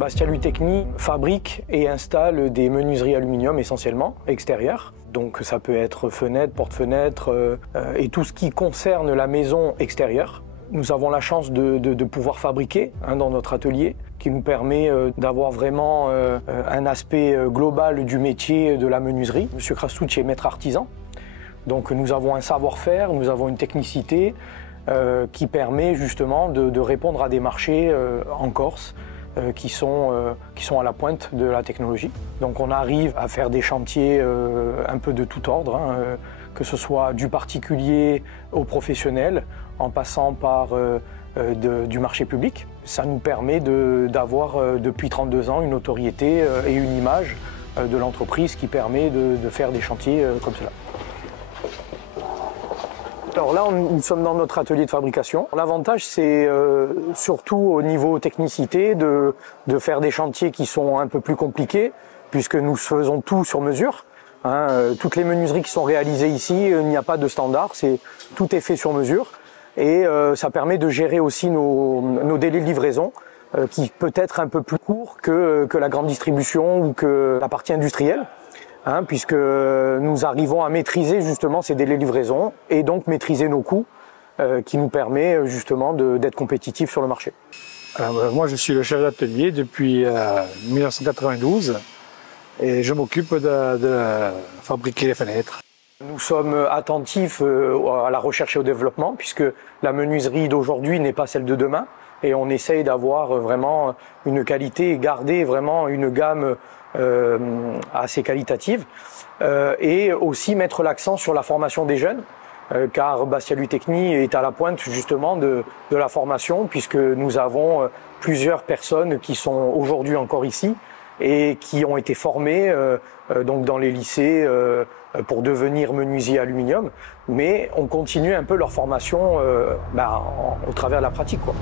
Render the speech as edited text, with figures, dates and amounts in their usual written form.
Bastia Lutechnie fabrique et installe des menuiseries aluminium essentiellement extérieures. Donc ça peut être fenêtres, porte-fenêtres et tout ce qui concerne la maison extérieure. Nous avons la chance de pouvoir fabriquer dans notre atelier, qui nous permet d'avoir vraiment un aspect global du métier de la menuiserie. Monsieur Krasucci est maître artisan, donc nous avons un savoir-faire, nous avons une technicité qui permet justement de répondre à des marchés en Corse qui sont à la pointe de la technologie. Donc on arrive à faire des chantiers un peu de tout ordre, que ce soit du particulier au professionnel, en passant par du marché public. Ça nous permet d'avoir depuis 32 ans une notoriété et une image de l'entreprise qui permet de faire des chantiers comme cela. Alors là, nous sommes dans notre atelier de fabrication. L'avantage, c'est surtout au niveau technicité de faire des chantiers qui sont un peu plus compliqués, puisque nous faisons tout sur mesure. Toutes les menuiseries qui sont réalisées ici, il n'y a pas de standard, tout est fait sur mesure. Et ça permet de gérer aussi nos délais de livraison, qui peut être un peu plus courts que la grande distribution ou que la partie industrielle. Puisque nous arrivons à maîtriser justement ces délais de livraison et donc maîtriser nos coûts qui nous permet justement d'être compétitifs sur le marché. Alors, moi je suis le chef d'atelier depuis 1992 et je m'occupe de fabriquer les fenêtres. Nous sommes attentifs à la recherche et au développement puisque la menuiserie d'aujourd'hui n'est pas celle de demain et on essaye d'avoir vraiment une qualité et garder vraiment une gamme assez qualitative et aussi mettre l'accent sur la formation des jeunes car Bastia Lutechnie est à la pointe justement de la formation puisque nous avons plusieurs personnes qui sont aujourd'hui encore ici et qui ont été formées donc dans les lycées pour devenir menuisier aluminium, mais on continue un peu leur formation au travers de la pratique, quoi.